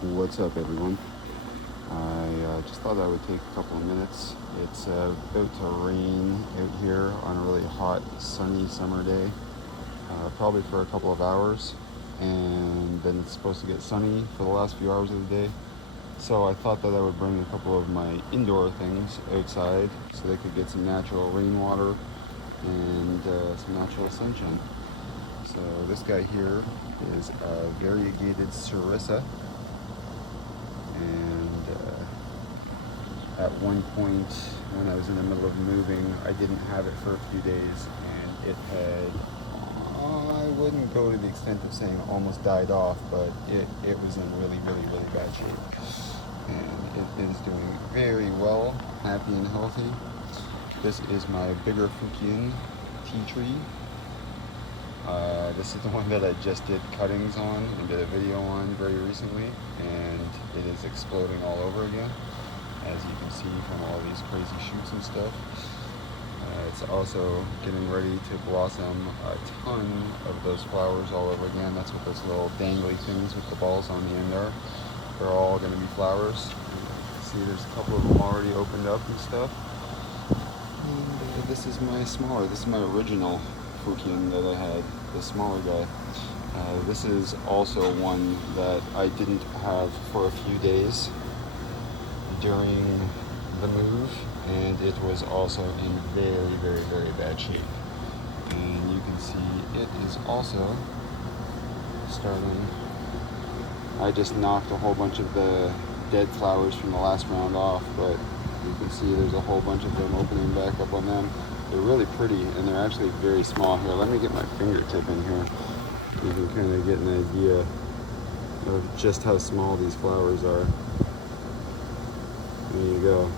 What's up, everyone? I just thought I would take a couple of minutes. It's about to rain out here on a really hot, sunny summer day, probably for a couple of hours, and then it's supposed to get sunny for the last few hours of the day. So I thought that I would bring a couple of my indoor things outside so they could get some natural rainwater and some natural sunshine. So this guy here is a variegated Sarissa, and at one point when I was in the middle of moving, I didn't have it for a few days, and it had, I wouldn't go to the extent of saying almost died off, but it was in really bad shape. And it is doing very well, happy and healthy. This is my bigger Fukian tea tree. This is the one that I just did cuttings on and did a video on very recently, and it is exploding all over again, as you can see from all these crazy shoots and stuff. It's also getting ready to blossom a ton of those flowers all over again. That's what those little dangly things with the balls on the end are. They're all going to be flowers. See, there's a couple of them already opened up and stuff. And this is my smaller, this is my original Fukian that I had, the smaller guy. This is also one that I didn't have for a few days during the move, and it was also in very bad shape. And you can see it is also starting. I just knocked a whole bunch of the dead flowers from the last round off, but you can see there's a whole bunch of them opening back up on them. They're really pretty, and they're actually very small. Here, let me get my fingertip in here. You can kind of get an idea of just how small these flowers are. There you go.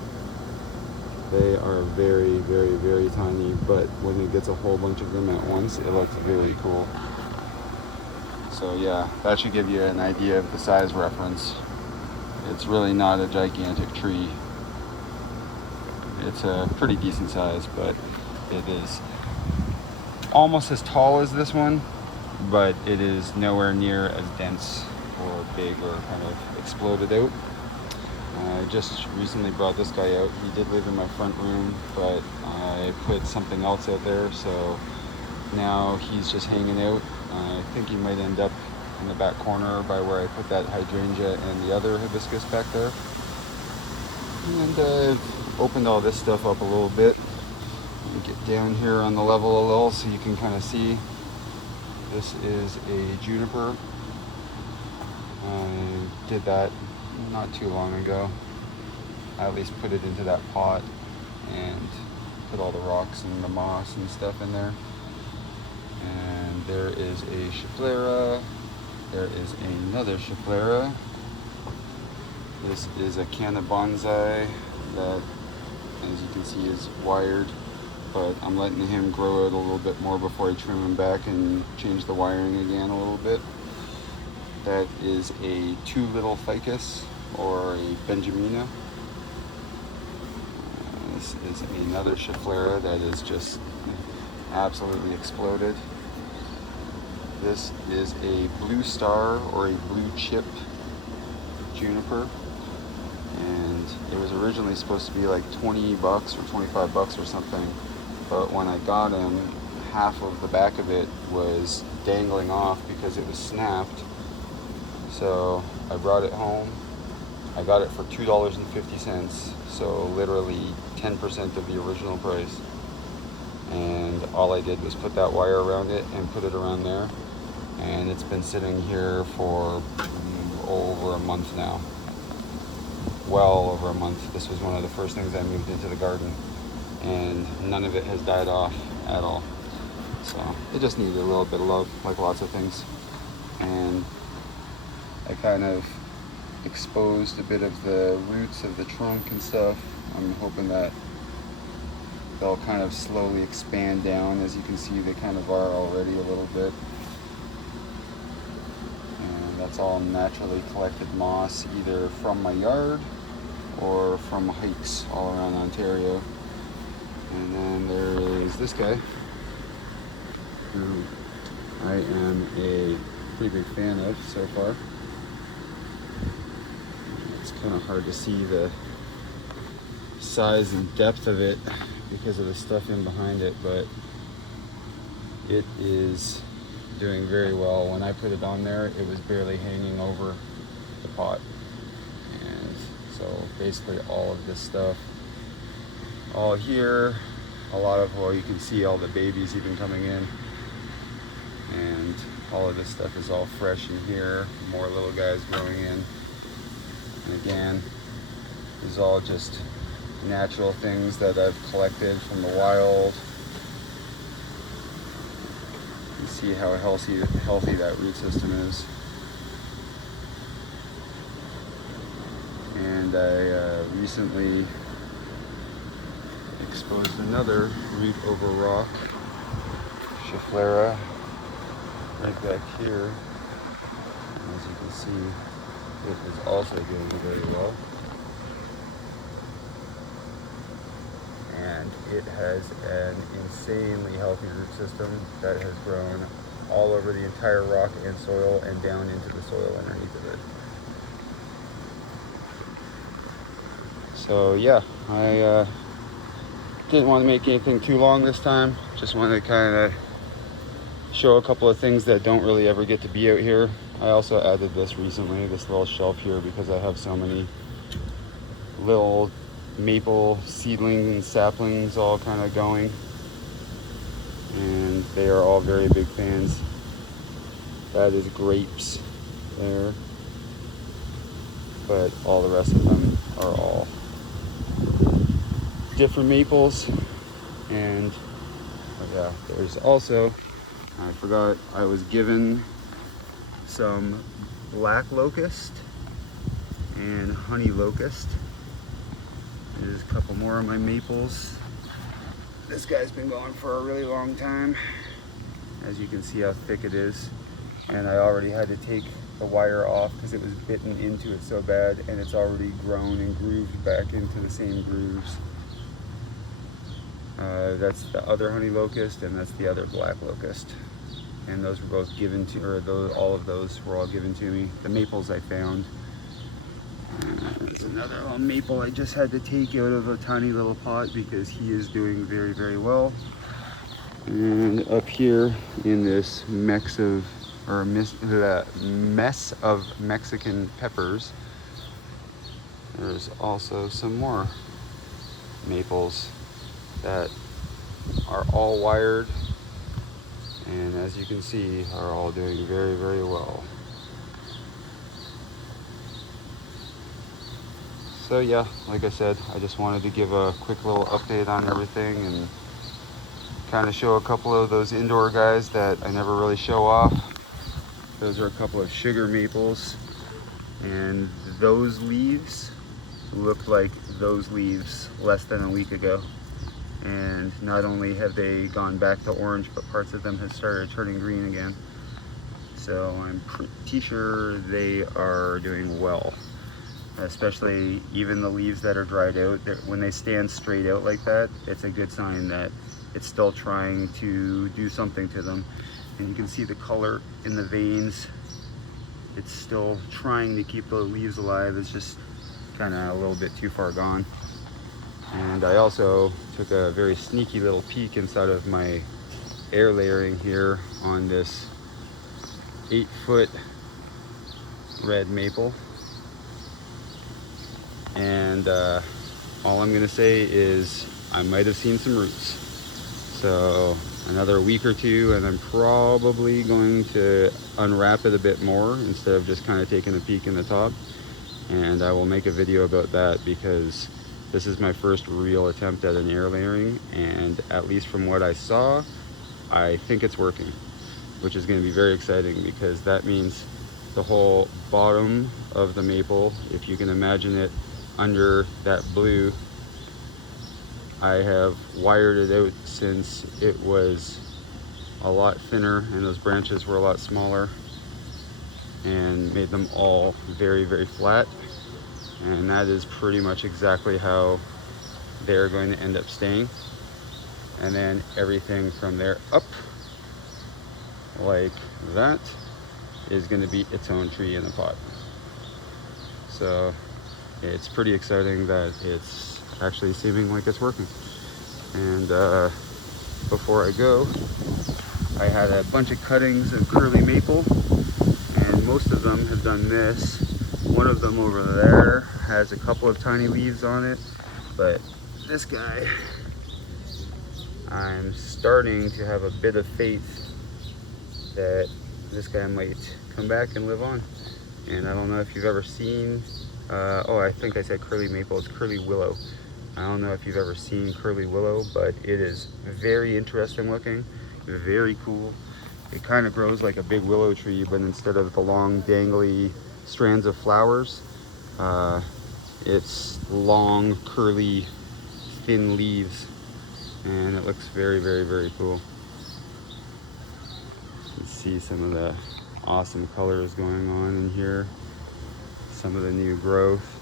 They are very tiny, but when it gets a whole bunch of them at once, it looks very cool. So yeah, that should give you an idea of the size reference. It's really not a gigantic tree. It's a pretty decent size, but it is almost as tall as this one, but it is nowhere near as dense or big or kind of exploded out. I just recently brought this guy out. He did live in my front room, but I put something else out there, so now he's just hanging out. I think he might end up in the back corner by where I put that hydrangea and the other hibiscus back there. And I've opened all this stuff up a little bit. Let me get down here on the level a little so you can kind of see. This is a juniper. I did that not too long ago. I at least put it into that pot and put all the rocks and the moss and stuff in there. And there is a Schefflera. There is another Schefflera. This is a can of Bonsai that, as you can see, is wired, but I'm letting him grow out a little bit more before I trim him back and change the wiring again a little bit. That is a two little ficus, or a Benjamina. This is another Schefflera that is just absolutely exploded. This is a blue star or a blue chip juniper, and it was originally supposed to be like $20 or $25 or something, but when I got him, half of the back of it was dangling off because it was snapped. So I brought it home. I got it for $2.50, so literally 10% of the original price. And all I did was put that wire around it and put it around there. And it's been sitting here for over a month now. Well over a month. This was one of the first things I moved into the garden, and none of it has died off at all. So it just needed a little bit of love, like lots of things. And I kind of exposed a bit of the roots of the trunk and stuff. I'm hoping that they'll kind of slowly expand down. As you can see, they kind of are already a little bit. And that's all naturally collected moss, either from my yard or from hikes all around Ontario. And then there is this guy, who I am a pretty big fan of so far. kind of hard to see the size and depth of it because of the stuff in behind it, but it is doing very well. When I put it on there, it was barely hanging over the pot. And so basically all of this stuff, all here, a lot of, well, you can see all the babies even coming in, and all of this stuff is all fresh in here. More little guys growing in. And again, these are all just natural things that I've collected from the wild. You see how healthy that root system is. And I recently exposed another root over rock, Schefflera, right back here. As you can see, it is also doing very well. And it has an insanely healthy root system that has grown all over the entire rock and soil and down into the soil underneath of it. So yeah, I didn't want to make anything too long this time. Just wanted to kind of show a couple of things that don't really ever get to be out here. I also added this recently, this little shelf here, because I have so many little maple seedlings and saplings all kind of going, and they are all very big fans. That is grapes there, but all the rest of them are all different maples. And oh yeah, there's also, I forgot, I was given some black locust and honey locust. There's a couple more of my maples. This guy's been going for a really long time. As you can see how thick it is. And I already had to take the wire off because it was bitten into it so bad, and it's already grown and grooved back into the same grooves. That's the other honey locust, and that's the other black locust. And those were both given to, or those, all of those were all given to me. The maples I found. There's another little maple I just had to take out of a tiny little pot because he is doing very, very well. And up here in this mess of Mexican peppers, there's also some more maples that are all wired, and as you can see, are all doing very, very well. So yeah, like I said, I just wanted to give a quick little update on everything and kind of show a couple of those indoor guys that I never really show off. Those are a couple of sugar maples, and those leaves look like those leaves less than a week ago. And not only have they gone back to orange, but parts of them have started turning green again. So I'm pretty sure they are doing well. Especially even the leaves that are dried out, when they stand straight out like that, it's a good sign that it's still trying to do something to them. And you can see the color in the veins. It's still trying to keep the leaves alive. It's just kind of a little bit too far gone. And I also took a very sneaky little peek inside of my air layering here on this 8-foot red maple. And all I'm gonna say is I might have seen some roots. So another week or two, and I'm probably going to unwrap it a bit more instead of just kind of taking a peek in the top. And I will make a video about that because this is my first real attempt at an air layering, and at least from what I saw, I think it's working, which is going to be very exciting because that means the whole bottom of the maple, if you can imagine it under that blue, I have wired it out since it was a lot thinner and those branches were a lot smaller, and made them all very, very flat. And that is pretty much exactly how they're going to end up staying. And then everything from there up, like that, is going to be its own tree in the pot. So it's pretty exciting that it's actually seeming like it's working. And before I go, I had a bunch of cuttings of curly maple, and most of them have done this. One of them over there has a couple of tiny leaves on it, but this guy, I'm starting to have a bit of faith that this guy might come back and live on. And I don't know if you've ever seen, oh, I think I said curly maple, it's curly willow. I don't know if you've ever seen curly willow, but it is very interesting looking, very cool. It kind of grows like a big willow tree, but instead of the long dangly strands of flowers, it's long, curly, thin leaves, and it looks very, very, very cool. You can see some of the awesome colors going on in here, some of the new growth.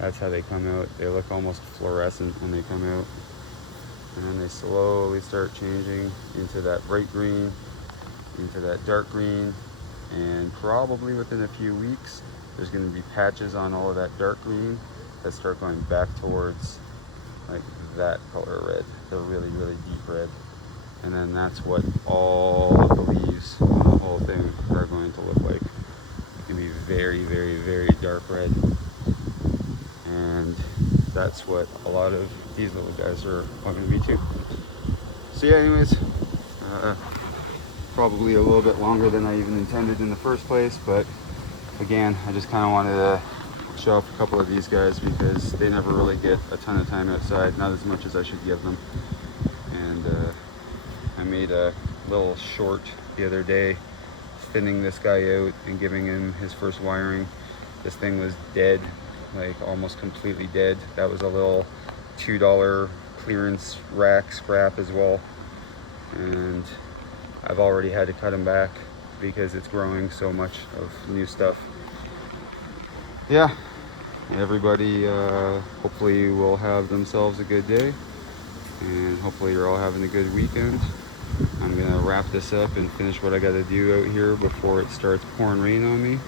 That's how they come out. They look almost fluorescent when they come out. And then they slowly start changing into that bright green, into that dark green, and probably within a few weeks, there's going to be patches on all of that dark green that start going back towards like that color red, the really, really deep red. And then that's what all of the leaves on the whole thing are going to look like. It can be very, very, very dark red. And that's what a lot of these little guys are going to be too. So yeah, anyways, probably a little bit longer than I even intended in the first place, but again, I just kind of wanted to show off a couple of these guys because they never really get a ton of time outside, not as much as I should give them. And I made a little short the other day thinning this guy out and giving him his first wiring. This thing was dead, like almost completely dead. That was a little $2 clearance rack scrap as well, and I've already had to cut him back because it's growing so much of new stuff. Yeah, everybody hopefully will have themselves a good day, and hopefully you're all having a good weekend. I'm gonna wrap this up and finish what I gotta do out here before it starts pouring rain on me,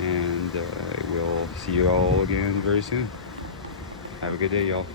and I will see you all again very soon. Have a good day, y'all.